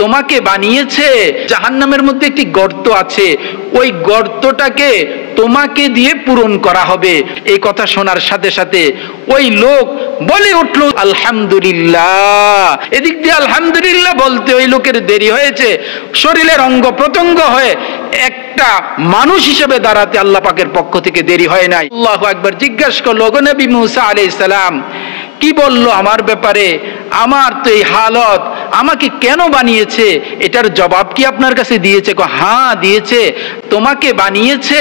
তোমাকে বানিয়েছে, জাহান্নামের মধ্যে একটি গর্ত আছে, ওই গর্তটাকে তোমাকে দিয়ে পূরণ করা হবে। এই কথা শোনার সাথে সাথে ওই লোক বলে উঠল আলহামদুলিল্লাহ। এদিক দিয়ে আলহামদুলিল্লাহ বলতে ওই লোকের দেরি হয়েছে, শরীরের অঙ্গ প্রত্যঙ্গ হয়ে একটা মানুষ হিসেবে দাঁড়াতে আল্লাহ পাকের পক্ষ থেকে দেরি হয় নাই। আল্লাহু আকবার। জিজ্ঞাসা করল, ওগো নবী মুসা আলাইহিস সালাম, কি বললো আমার ব্যাপারে? আমার তো এই হালত, আমাকে কেন বানিয়েছে এটার জবাব কি আপনার কাছে দিয়েছে? হ্যাঁ দিয়েছে। তোমাকে বানিয়েছে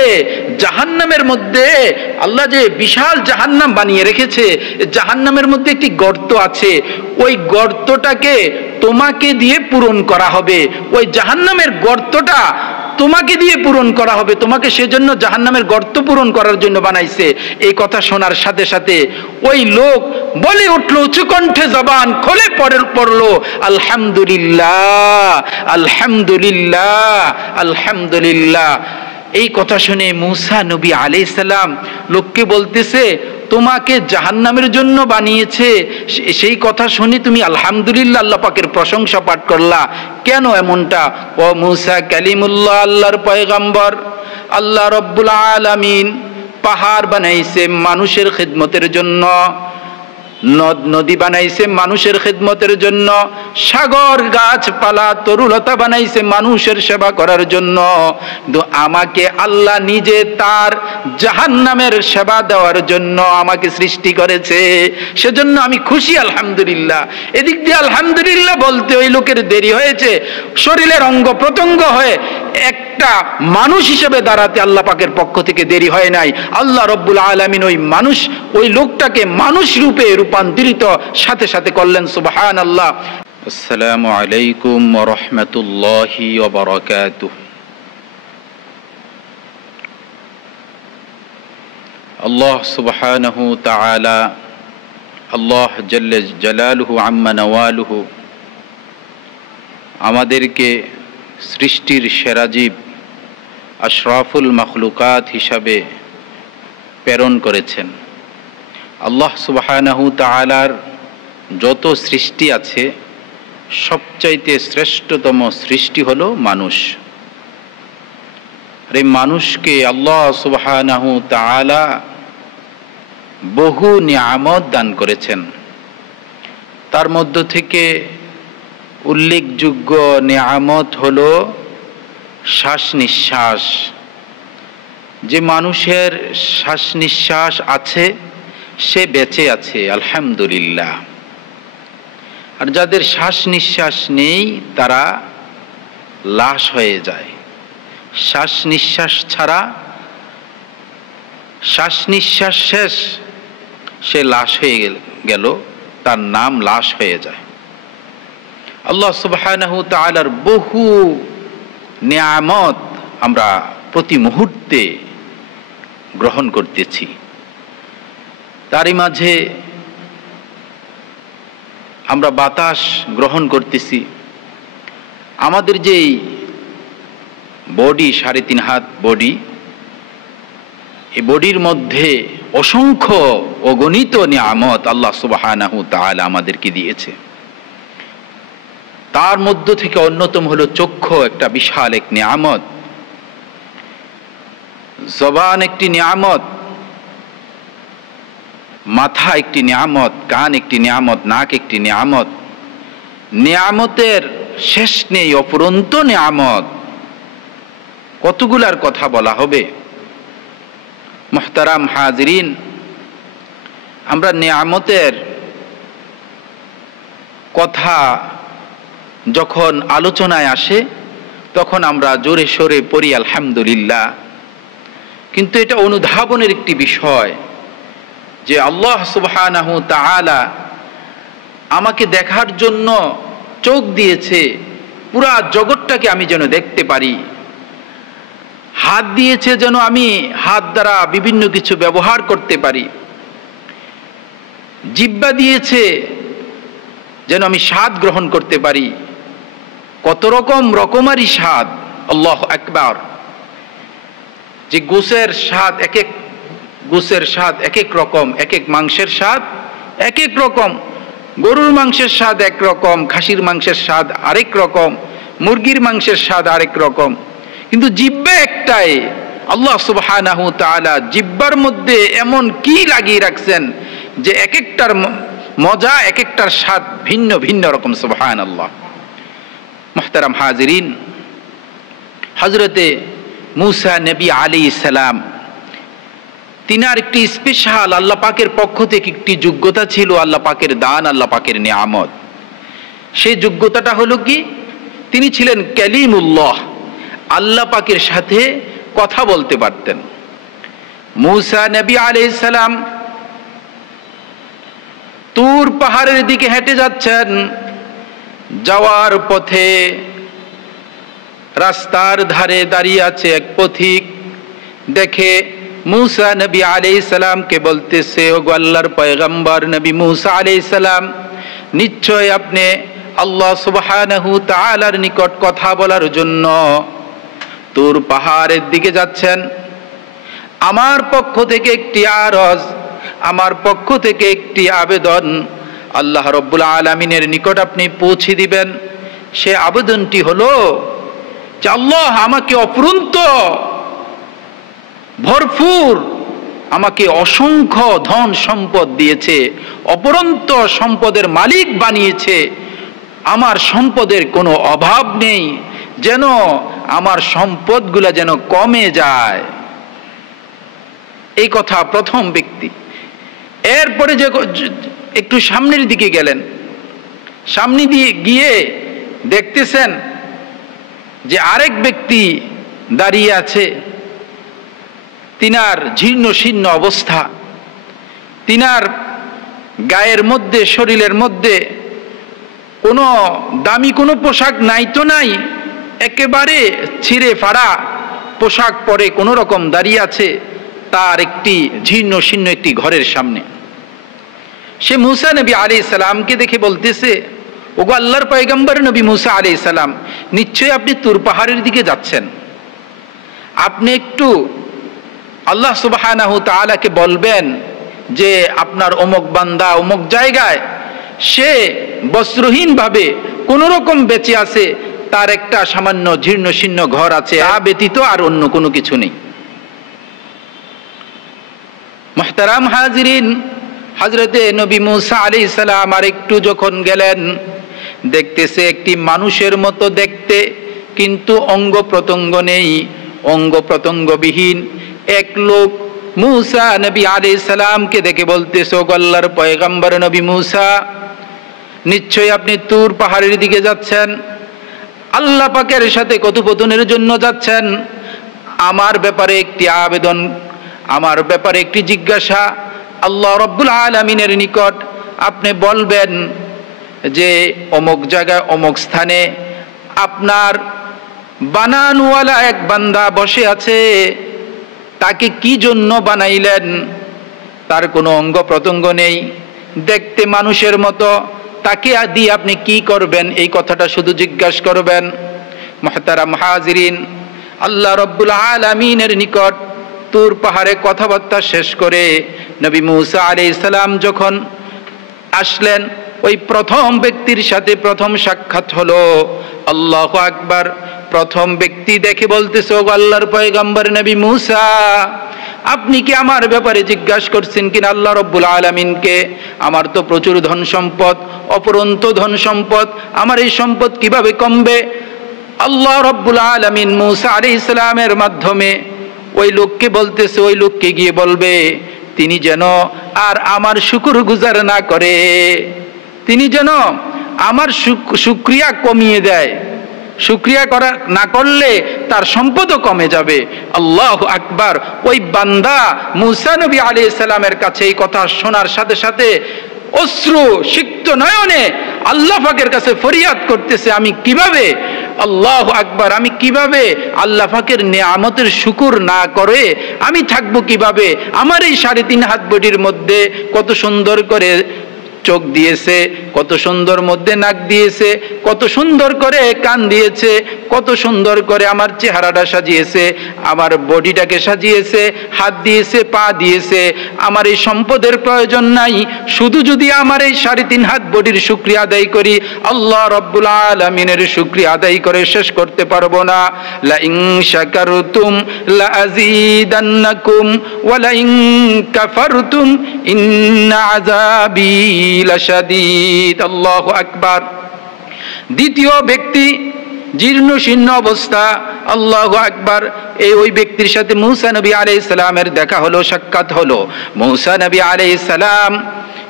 জাহান্নামের মধ্যে, আল্লাহ যে বিশাল জাহান্নাম বানিয়ে রেখেছে, জাহান্নামের মধ্যে একটি গর্ত আছে, ওই গর্তটাকে তোমাকে দিয়ে পূরণ করা হবে। ওই জাহান্নামের গর্তটা তোমাকে দিয়ে পূরণ করা হবে, তোমাকে সেজন্য জাহান্নামের গর্ত পূরণ করার জন্য বানাইছে। এই কথা শোনার সাথে সাথে ওই লোক বলে উঠলো, উঁচু কণ্ঠে জবান খুলে পড়লো আলহামদুলিল্লাহ আলহামদুলিল্লাহ আলহামদুলিল্লাহ। এই কথা শুনে মুসা নবী আলাইহিস সালাম লোককে বলতেছে, তোমাকে জাহান্নামের জন্য বানিয়েছে, সেই কথা শুনি তুমি আলহামদুলিল্লাহ আল্লাহ পাকের প্রশংসা পাঠ করলা, কেন এমনটা? ও মুসা কালিমুল্লাহ, আল্লাহর পয়গম্বর, আল্লাহ রব্বুল আলামিন পাহাড় বানাইছে মানুষের খিদমতের জন্য, নদ নদী বানাইছে মানুষের খিদমতের জন্য, সাগর গাছপালা তরুলতা বানাইছে মানুষের সেবা করার জন্য। কিন্তু আমাকে আল্লাহ নিজে তার জাহান্নামের সেবা দেওয়ার জন্য আমাকে সৃষ্টি করেছে, সেজন্য আমি খুশি আলহামদুলিল্লাহ। এদিক দিয়ে আলহামদুলিল্লাহ বলতে ওই লোকের দেরি হয়েছে, শরীরের অঙ্গ প্রত্যঙ্গ হয়ে একটা মানুষ হিসেবে দাঁড়াতে আল্লাহ পাকের পক্ষ থেকে দেরি হয় নাই। আল্লাহ রব্বুল আলামিন ওই লোকটাকে মানুষ রূপে রূপান্তরিত সাথে সাথে করলেন। সুবহানাল্লাহ। আসসালামু আলাইকুম ওয়া রাহমাতুল্লাহি ওয়া বারাকাতুহু। আল্লাহ সুবহানাহু তাআলা, আল্লাহ জাল্লা জালালুহু আম্মা নওয়ালুহু আমাদেরকে সৃষ্টির সেরা জীব, আশরাফুল মাখলুকাত হিসাবে প্রেরণ করেছেন। আল্লাহ সুবহানাহু তাআলার যত সৃষ্টি আছে সবচাইতে শ্রেষ্ঠতম সৃষ্টি হলো মানুষ। আর এই মানুষকে আল্লাহ সুবহানাহু তাআলা বহু নিয়ামত দান করেছেন। তার মধ্য থেকে উল্লেখযোগ্য নিয়ামত হলো শ্বাস নিঃশ্বাস। যে মানুষের শ্বাস নিঃশ্বাস আছে সে বেঁচে আছে আলহামদুলিল্লাহ, আর যাদের শ্বাস নিঃশ্বাস নেই তারা লাশ হয়ে যায়। শ্বাস নিঃশ্বাস ছাড়া, শ্বাস নিঃশ্বাস শেষ, সে লাশ হয়ে গেল, তার নাম লাশ হয়ে যায়। আল্লাহ সুবহানাহু তাআলার বহু নিয়ামত আমরা প্রতি মুহূর্তে গ্রহণ করতেছি। তারই মাঝে আমরা বাতাস গ্রহণ করতেছি। আমাদের যেই বডি, 3.5 হাত বডি, এই বডির মধ্যে অসংখ্য অগণিত নিয়ামত আল্লাহ সুবহানাহু তাআলা আমাদেরকে দিয়েছে। তার মধ্য থেকে অন্যতম হলো চক্ষু, একটা বিশাল এক নিয়ামত। জবান একটি নিয়ামত, মাথা একটি নিয়ামত, কান একটি নিয়ামত, নাক একটি নিয়ামত। নিয়ামতের শেষ নেই, অফুরন্ত নিয়ামত। কতগুলার কথা বলা হবে। মুহতারাম হাজিরিন, আমরা নিয়ামতের কথা যখন আলোচনায় আসে তখন আমরা জোরে সোরে পড়ি আলহামদুলিল্লাহ, কিন্তু এটা অনুধাবনের একটি বিষয় যে আল্লাহ সুবহানাহু তাআলা আমাকে দেখার জন্য চোখ দিয়েছে, পুরা জগৎটাকে আমি যেন দেখতে পারি। হাত দিয়েছে যেন আমি হাত দ্বারা বিভিন্ন কিছু ব্যবহার করতে পারি। জিহ্বা দিয়েছে যেন আমি স্বাদ গ্রহণ করতে পারি। কত রকমারি স্বাদ, আল্লাহু আকবার। যে গোশের স্বাদ, এক এক গোশের স্বাদ এক এক রকম, এক এক মাংসের স্বাদ এক এক রকম। গরুর মাংসের স্বাদ একরকম, খাসির মাংসের স্বাদ আরেক রকম, মুরগির মাংসের স্বাদ আরেক রকম, কিন্তু জিহ্বা একটাই। আল্লাহ সুবহানাহু ওয়া তাআলা জিহ্বার মধ্যে এমন কি লাগিয়ে রাখছেন যে এক একটার মজা, এক একটার স্বাদ ভিন্ন ভিন্ন রকম। সুবহানাল্লাহ। মুহতারাম হাজিরিন, হযরতে মূসা নবী আলাইহিস সালাম, তিনার একটি স্পেশাল আল্লাহ পাকের পক্ষ থেকে একটি যোগ্যতা ছিল, আল্লাহ পাকের দান, আল্লাহ পাকের নিয়ামত। সেই যোগ্যতাটা হলো কি, তিনি ছিলেন কালিমুল্লাহ, আল্লাহ পাকের সাথে কথা বলতে পারতেন। মূসা নবী আলাইহিস সালাম তুর পাহাড়ের দিকে হেঁটে যাচ্ছেন, যাওয়ার পথে রাস্তার ধারে দাঁড়িয়ে আছে এক পথিক, দেখে মূসা নবী আলাইহিস সালামকে বলতেছে, ওগো আল্লাহর পয়গম্বর নবী মূসা আলাইহিস সালাম, নিশ্চয় আপনি আল্লাহ সুবহানাহু ওয়া তাআলার নিকট কথা বলার জন্য তুর পাহাড়ের দিকে যাচ্ছেন। আমার পক্ষ থেকে একটি আরজ, আমার পক্ষ থেকে একটি আবেদন আল্লাহ রাব্বুল আলামিনের নিকট আপনি পৌঁছে দিবেন। সে আবেদনটি হলো যে আল্লাহ আমাকে অপরন্ত ভরপুর, আমাকে অসংখ্য ধন সম্পদ দিয়েছে, অপরন্ত সম্পদের মালিক বানিয়েছে, আমার সম্পদের কোনো অভাব নেই, যেন আমার সম্পদগুলা যেন কমে যায়। এই কথা প্রথম ব্যক্তি। এরপরে যে একটু সামনের দিকে গেলেন, সামনে দিয়ে গিয়ে দেখতেছেন যে আরেক ব্যক্তি দাঁড়িয়ে আছে, তিনার জীর্ণ শীর্ণ অবস্থা, তিনার গায়ের মধ্যে, শরীরের মধ্যে কোনো দামি কোনো পোশাক নাই তো নাই, একেবারে ছিঁড়ে ফাড়া পোশাক পরে কোনো রকম দাঁড়িয়ে আছে তার একটি জীর্ণ শীর্ণ একটি ঘরের সামনে। সে মূসা নবী আলাইহিস সালামকে দেখে বলতেছে, ওগো আল্লাহর পয়গম্বর নবী মূসা আলাইহিস সালাম, নিশ্চয়ই আপনি তুর পাহাড়ের দিকে যাচ্ছেন, আপনি একটু আল্লাহ সুবহানাহু ওয়া তাআলাকে বলবেন যে আপনার অমুক বান্দা অমুক জায়গায় সে বস্ত্রহীন ভাবে কোন রকম বেঁচে আছে, তার একটা সামান্য জীর্ণ শীর্ণ ঘর আছে, তা ব্যতীত আর অন্য কোনো কিছু নেই। মুহতারাম হাজিরিন, হযরতে নবী মূসা আলাইহিস সালাম আর একটু যখন গেলেন, দেখতেছে একটি মানুষের মতো দেখতে, কিন্তু অঙ্গ প্রত্যঙ্গ নেই, অঙ্গ প্রত্যঙ্গবিহীন এক লোক মূসা নবী আলাইহিস সালামকে দেখে বলতেছে, ওগো আল্লাহর পয়গম্বর নবী মূসা, নিশ্চয়ই আপনি তুর পাহাড়ের দিকে যাচ্ছেন, আল্লাহ পাকের সাথে কথোপকথনের জন্য যাচ্ছেন, আমার ব্যাপারে একটি আবেদন, আমার ব্যাপারে একটি জিজ্ঞাসা আল্লাহ রাব্বুল আলামিনের নিকট আপনি বলবেন যে অমুক জায়গায় অমুক স্থানে আপনার বানানওয়ালা এক বান্দা বসে আছে, তাকে কি জন্য বানাইলেন? তার কোনো অঙ্গ প্রত্যঙ্গ নেই, দেখতে মানুষের মতো, তাকে দিয়ে আপনি কি করবেন? এই কথাটা শুধু জিজ্ঞাসা করবেন। মুহতারাম হাজিরিন, আল্লাহ রাব্বুল আলামিনের নিকট তুর পাহাড়ে কথাবার্তা শেষ করে নবী মূসা আলাইহিস সালাম যখন আসলেন, ওই প্রথম ব্যক্তির সাথে প্রথম সাক্ষাৎ হলো। আল্লাহু আকবার। প্রথম ব্যক্তি দেখে বলতেছে, ও আল্লাহর পয়গম্বর নবী মূসা, আপনি কি আমার ব্যাপারে জিজ্ঞাসা করছেন কিনা আল্লাহ রাব্বুল আলামিনকে? আমার তো প্রচুর ধন সম্পদ, অপরন্ত ধন সম্পদ, আমার এই সম্পদ কিভাবে কমবে? আল্লাহ রাব্বুল আলামিন মূসা আলাইহিস সালামের মাধ্যমে ওই লোককে বলতেছে, ওই লোককে গিয়ে বলবে তিনি যেন আর আমার শুকরগুজার না করে, তিনি যেন আমার শুকরিয়া কমিয়ে দেয়, শুকরিয়া করা না করলে তার সম্পদও কমে যাবে। আল্লাহু আকবার। ওই বান্দা মূসা নবী আলাইহিস সালামের কাছে এই কথা শোনার সাথে সাথে অশ্রু সিক্ত নয়নে আল্লাহ পাকের কাছে ফরিয়াদ করতেছে, আমি কিভাবে, আল্লাহু আকবার, আমি কিভাবে আল্লাহ পাকের নিয়ামতের শুকর না করে আমি থাকবো কিভাবে? আমার এই 3.5 হাত বডির মধ্যে কত সুন্দর করে চোখ দিয়েছে, কত সুন্দর মধ্যে নাক দিয়েছে, কত সুন্দর করে কান দিয়েছে, কত সুন্দর করে আমার চেহারাটা সাজিয়েছে, আমার বডিটাকে সাজিয়েছে, হাত দিয়েছে, পা দিয়েছে। আমার এই সম্পদের প্রয়োজন নাই, শুধু যদি আমার এই 3.5 হাত বডির শুকরিয়া আদায় করি, আল্লাহ রাব্বুল আলামিনের শুকরিয়া আদায় করে শেষ করতে পারবো না। লা ইন শাকারতুম লা আযীদান্নাকুম ওয়া লা ইন কাফারতুম ইন্না আযাবি লাশাদীদ। আল্লাহু আকবার। দ্বিতীয় ব্যক্তি জীর্ণ শীর্ণ অবস্থা, আল্লাহু আকবার। ওই ব্যক্তির সাথে মূসা নবী আলাইহিস সালামের দেখা হলো, সাক্ষাৎ হলো। মূসা নবী আলাইহিস সালাম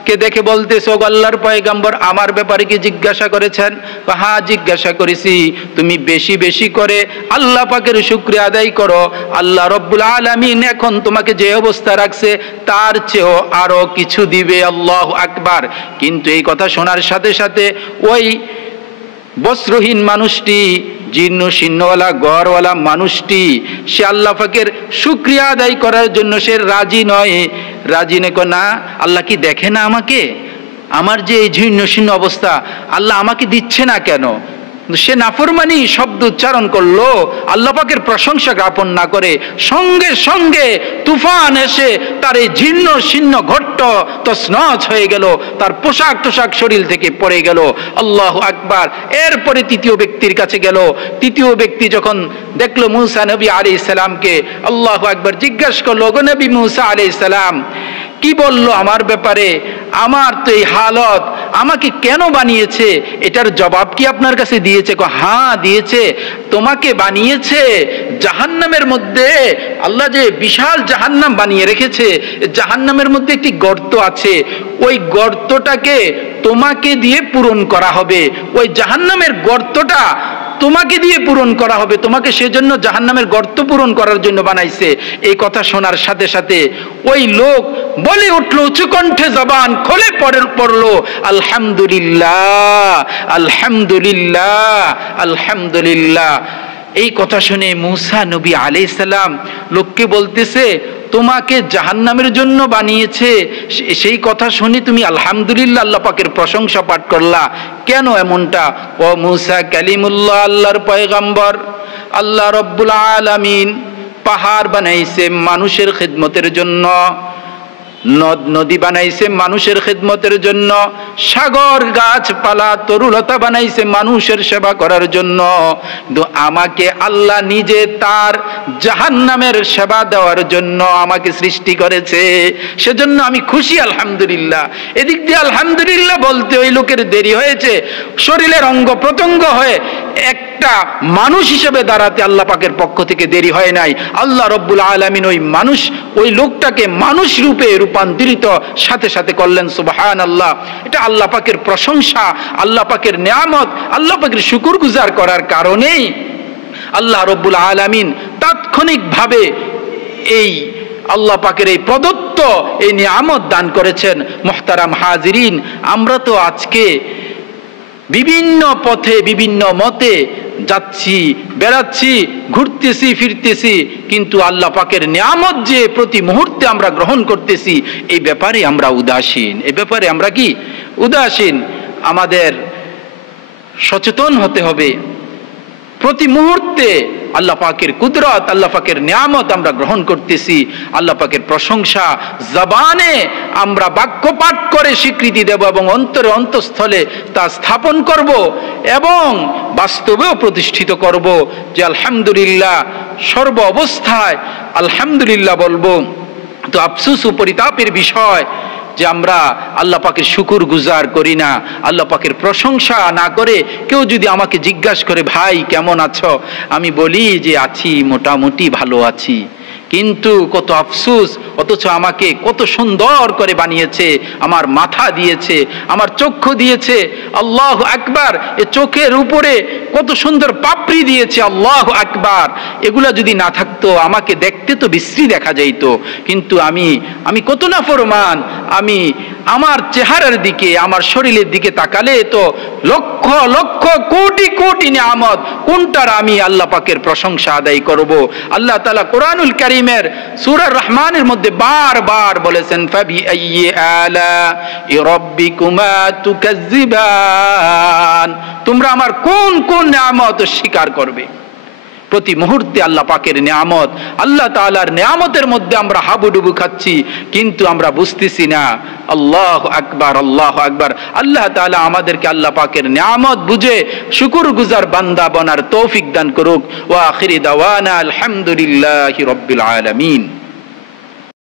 কে দেখে বলতেছে, ও আল্লাহর পয়গম্বর, আমার ব্যাপারে কি জিজ্ঞাসা করেছেন? হ্যাঁ জিজ্ঞাসা করেছি। তুমি বেশি বেশি করে আল্লাহ পাকের শুকরিয়া আদায় করো। আল্লাহ রব্বুল আলামিন এখন তোমাকে যে অবস্থা রাখছে তার চেয়েও আরো কিছু দিবে। আল্লাহু আকবার। কিন্তু এই কথা শোনার সাথে সাথে ওই বস্ত্রহীন মানুষটি, জীর্ণ শীর্ণওয়ালা গড়ওয়ালা মানুষটি, সে আল্লাহ পাকের শুকরিয়া আদায় করার জন্য সে রাজি নয়। না, আল্লাহ কি দেখে না আমাকে? আমার যে এই জীর্ণ শীর্ণ অবস্থা, আল্লাহ আমাকে দিচ্ছে না কেন? সে নাফরমানি শব্দ উচ্চারণ করলো, আল্লাহ পাকের প্রশংসা জ্ঞাপন না করে। সঙ্গে সঙ্গে তুফান এসে তার এই জীর্ণ শীর্ণ ঘট্ট তছনছ হয়ে গেল, তার পোশাক টোশাক শরীর থেকে পড়ে গেল। আল্লাহু আকবার। এরপরে তৃতীয় ব্যক্তির কাছে গেল। তৃতীয় ব্যক্তি যখন দেখলো মূসা নবী আলাইহিস সালামকে, আল্লাহু আকবার, জিজ্ঞাসা করলো, গো নবী মূসা আলাইহিস সালাম, কি বললো আমার ব্যাপারে? আমার তো এই হালত, আমাকে কেন বানিয়েছে এটার জবাব কি আপনার কাছে দিয়েছে? হ্যাঁ দিয়েছে। তোমাকে বানিয়েছে জাহান্নামের মধ্যে। আল্লাহ যে বিশাল জাহান্নাম বানিয়ে রেখেছে, জাহান্নামের মধ্যে একটি গর্ত আছে, ওই গর্তটাকে তোমাকে দিয়ে পূরণ করা হবে। ওই জাহান্নামের গর্তটা তোমাকে দিয়ে পূরণ করা হবে, তোমাকে সেজন্য জাহান্নামের গর্ত পূরণ করার জন্য বানাইছে। এই কথা শোনার সাথে সাথে ওই লোক বলে উঠলো, উঁচু কণ্ঠে জবান খোলে পড়লো, আলহামদুলিল্লাহ আলহামদুলিল্লাহ আলহামদুলিল্লাহ। এই কথা শুনে মূসা নবী আলাইহিস সালাম লোককে বলতেছে, তোমাকে জাহান্নামের জন্য বানিয়েছে, সেই কথা শুনি তুমি আলহামদুলিল্লাহ আল্লাহ পাকের প্রশংসা পাঠ করলা কেন? এমনটা। ও মূসা কালিমুল্লাহ, আল্লাহর পয়গম্বর। আল্লাহ রব্বুল আলামিন পাহাড় বানাইছে মানুষের খিদমতের জন্য, নদ নদী বানাইছে মানুষের খিদমতের জন্য, সাগর গাছপালা তরুলতা বানাইছে মানুষের সেবা করার জন্য। কিন্তু আমাকে আল্লাহ নিজে তার জাহান্নামের সেবা দেওয়ার জন্য আমাকে সৃষ্টি করেছে, সেজন্য আমি খুশি আলহামদুলিল্লাহ। এদিক দিয়ে আলহামদুলিল্লাহ বলতে ওই লোকের দেরি হয়েছে, শরীরের অঙ্গ প্রত্যঙ্গ হয়ে একটা মানুষ হিসেবে দাঁড়াতে আল্লাহ পাকের পক্ষ থেকে দেরি হয় নাই। আল্লাহ রব্বুল আলামিন ওই লোকটাকে মানুষ রূপে রূপান্তরিত সাথে সাথে করলেন। সুবহানাল্লাহ। এটা আল্লাহ পাকের প্রশংসা, আল্লাহ পাকের নিয়ামত, আল্লাহ পাকের শুকরগুজার করার কারণেই আল্লাহ রব্বুল আলামিন তাৎক্ষণিকভাবে এই আল্লাহ পাকের এই প্রদত্ত এই নিয়ামত দান করেছেন। মুহতারাম হাজিরিন, আমরা তো আজকে বিভিন্ন পথে বিভিন্ন মতে যাচ্ছি, বেড়াচ্ছি, ঘুরতেছি, ফিরতেছি, কিন্তু আল্লাহ পাকের নিয়ামত যে প্রতি মুহূর্তে আমরা গ্রহণ করতেছি এই ব্যাপারে আমরা উদাসীন। এই ব্যাপারে আমরা কি উদাসীন? আমাদের সচেতন হতে হবে। প্রতি মুহূর্তে আল্লাহ পাকের কুদরত, আল্লাহ পাকের নিয়ামত আমরা গ্রহণ করতেছি। আল্লাহ পাকের প্রশংসা জবানে আমরা বাক্য পাঠ করে স্বীকৃতি দেব এবং অন্তরে অন্তঃস্থলে তা স্থাপন করব এবং বাস্তবেও প্রতিষ্ঠিত করব যে আলহামদুলিল্লাহ, সর্ব অবস্থায় আলহামদুলিল্লাহ বলবো। তো আফসোস ও পরিতাপের বিষয় যে আমরা আল্লাহ পাকের শুকুর গুজার করি না, আল্লাহ পাকের প্রশংসা না করে। কেউ যদি আমাকে জিজ্ঞাসা করে, ভাই কেমন আছো, আমি বলি যে আছি, মোটামুটি ভালো আছি। কিন্তু কত আফসোস, অথচ আমাকে কত সুন্দর করে বানিয়েছে, আমার মাথা দিয়েছে, আমার চক্ষু দিয়েছে, আল্লাহু আকবার। এ চোখের উপরে কত সুন্দর পাপড়ি দিয়েছে, আল্লাহু আকবার। এগুলা যদি না থাকতো আমাকে দেখতে তো বিশ্রী দেখা যাইত। কিন্তু আমি কত নাফরমান, আমি আমার চেহারার দিকে, আমার শরীরের দিকে তাকালে তো লক্ষ লক্ষ কোটি কোটি নিয়ামত, কোনটার আমি আল্লাহ পাকের প্রশংসা আদায় করব? আল্লাহ তাআলা কোরআনুল কারীম কারীমের সূরা রহমানের মধ্যে বারবার বলেছেন ফাবিআইয়ি আলাই রাব্বিকুমা তুকাজ্জিবান, তোমরা আমার কোন কোন নিয়ামত স্বীকার করবে। প্রতি মুহূর্তে আল্লাহ পাকের নিয়ামত, আল্লাহ তাআলার নিয়ামতের মধ্যে আমরা হাবুডুবু খাচ্ছি, কিন্তু আমরা বুঝতেছি না। আল্লাহু আকবার, আল্লাহু আকবার। আল্লাহ তাআলা আমাদেরকে আল্লাহ পাকের নিয়ামত বুঝে শুকরগুজার বান্দা বনার তৌফিক দান করুক। ওয়া আখিরি দাওয়ানা আলহামদুলিল্লাহি রাব্বিল আলামিন।